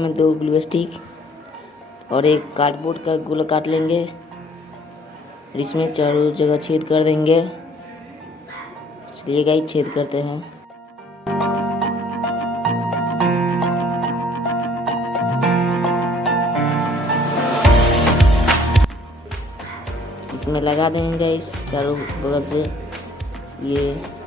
में 2 glue stick और एक कार्डबोर्ड का गोला काट लेंगे और इसमें चारों जगह छेद कर देंगे। चलिए गाइस छेद करते हैं। इसमें लगा देंगे गाइस चारों बगल से ये।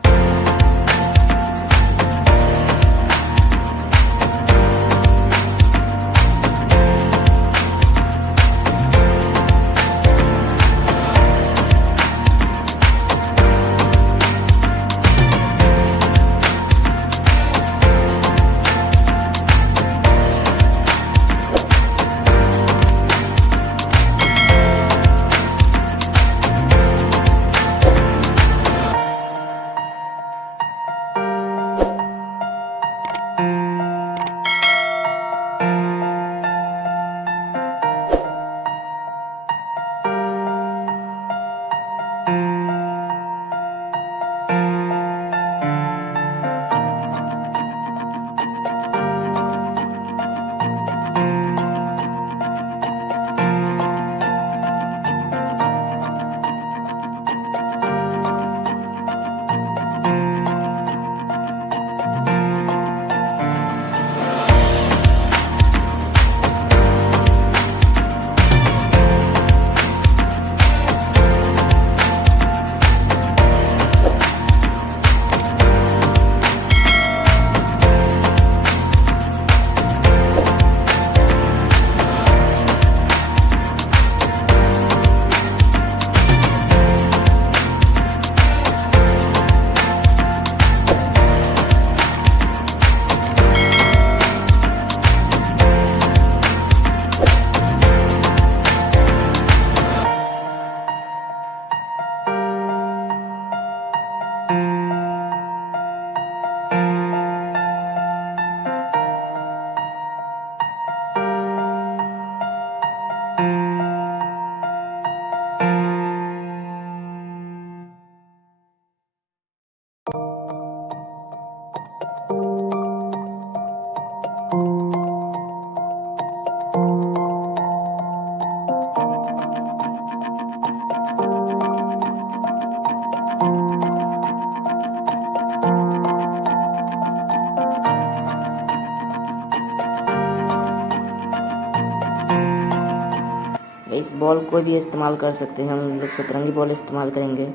इस बॉल को भी इस्तेमाल कर सकते हैं, हम लोग सतरंगी बॉल इस्तेमाल करेंगे।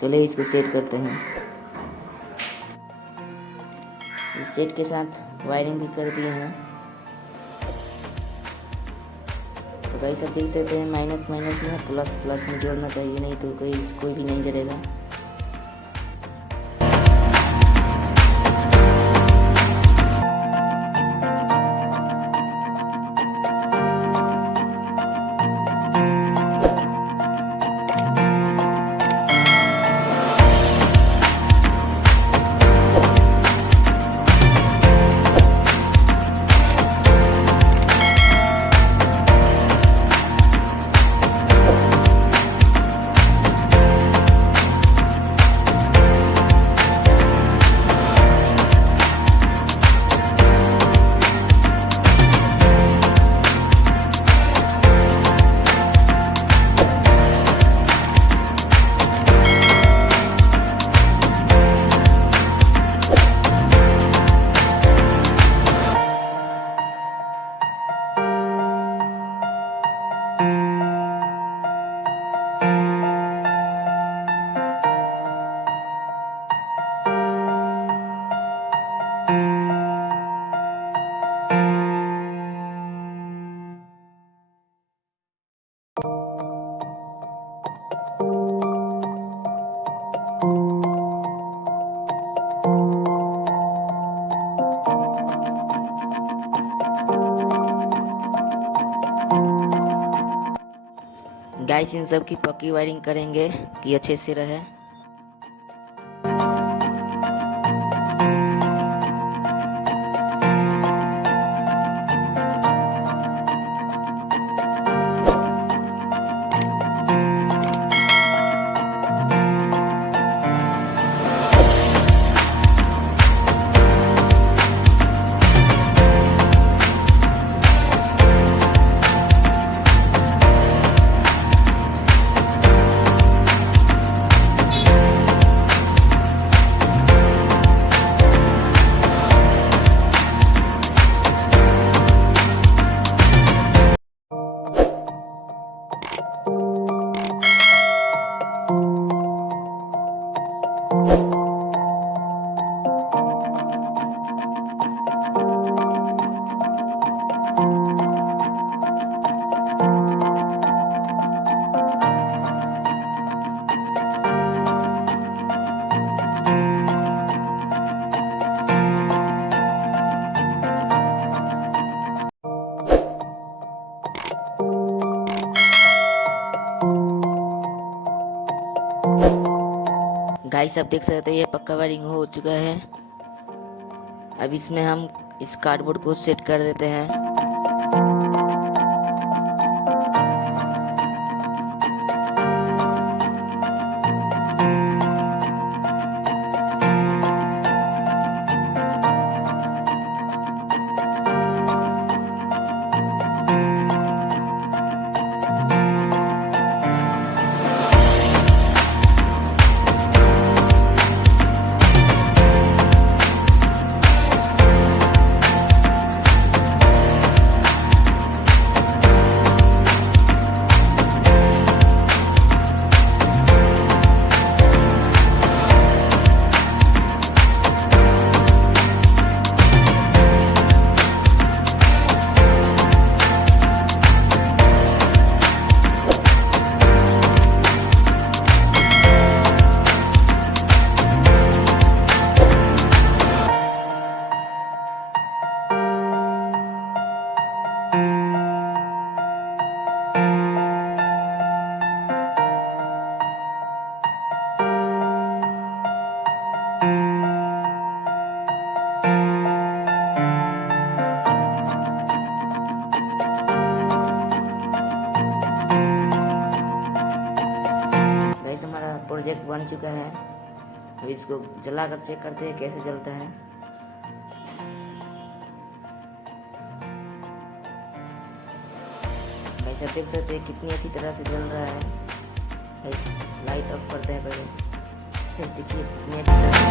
चलिए इसको सेट करते हैं। इस सेट के साथ वायरिंग भी कर दिए हैं। तो गाइस आप देख सकते हैं माइनस माइनस में प्लस प्लस में जोड़ना चाहिए, नहीं तो कोई भी नहीं जलेगा। गाइस इन सब की पक्की वायरिंग करेंगे कि अच्छे से रहे। गाइस आप देख सकते हैं ये पक्का वायरिंग हो चुका है। अब इसमें हम इस कार्डबोर्ड को सेट कर देते हैं। गाइस हमारा प्रोजेक्ट बन चुका है। अब इसको जला कर चेक करते हैं कैसे जलता है। गाइस आप देख सकते हैं कितनी अच्छी तरह से जल रहा है। गाइस लाइट ऑफ करते हैं पहले। गाइस देखिए कितनी अच्छी तरह से